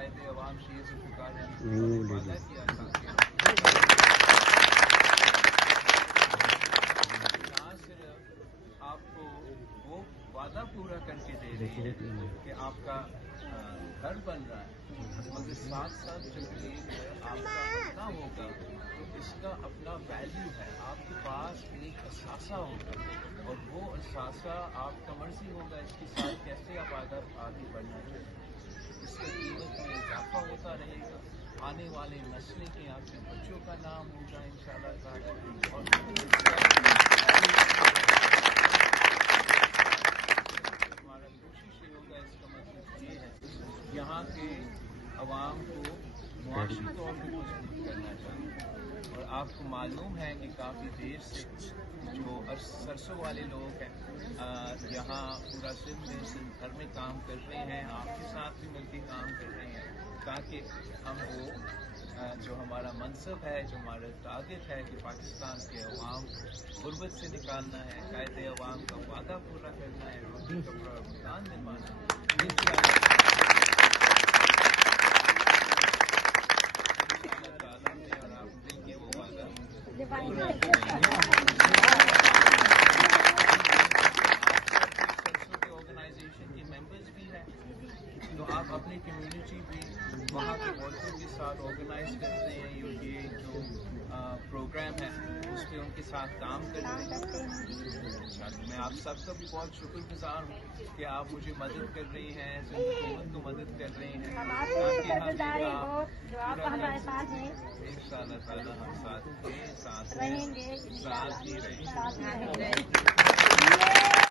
قائد عوام شیخ ذوالفقار نے وعدہ کیا تھا نہ صرف آپ کو وہ وعدہ پورا کر کے دے رہے ہیں کہ آپ کا گھر بن رہا ہے، مگر ساتھ ساتھ جو یہ آپ کا اپنا ہوگا تو اس کا اپنا ویلیو ہے، آپ کے پاس ایک اثاثہ ہوگا اور وہ اثاثہ آپ کا مرضی ہوگا اس کے ساتھ کیسے آپ آگے بڑھنا چاہیے، اس کی قیمت میں اضافہ ہوتا رہے گا، آنے والے نسلیں کے آپ کے بچوں کا نام ہوگا انشاءاللہ تعالی، اور ہمارا کوشش یہ ہوگا، اس کا مطلب یہ ہے یہاں کے عوام کو معاشی طور پہ مضبوط کرنا چاہیے، اور آپ کو معلوم ہے کہ کافی دیر سے جو سرسوں والے لوگ ہیں یہاں پورا سندھ بھر میں کام کر رہے ہیں، آپ کے ساتھ بھی مل کے کام کر رہے ہیں تاکہ ہم وہ جو ہمارا منصب ہے، جو ہمارا ٹارگٹ ہے کہ پاکستان کے عوام غربت سے نکالنا ہے، قائد عوام کا وعدہ پورا کرنا ہے، روٹی کپڑا اور مکان دلوانا ہے، اور آپ دل کے وہ وعدہ پورا کریں گے۔ آرگنائزیشن کے ممبرز بھی ہیں تو آپ اپنی کمیونٹی بھی وہاں کے عورتوں کے ساتھ آرگنائز کرتے ہیں، یہ جو پروگرام ہے اس پہ ان کے ساتھ کام کرتے ہیں۔ میں آپ سب کا بھی بہت شکر گزار ہوں کہ آپ مجھے مدد کر رہی ہیں، حکومت کو مدد کر رہی ہیں تاکہ ہم انشاءاللہ تعالیٰ ہم ساتھ رہیں گے، ساتھ ہی رہیں گے۔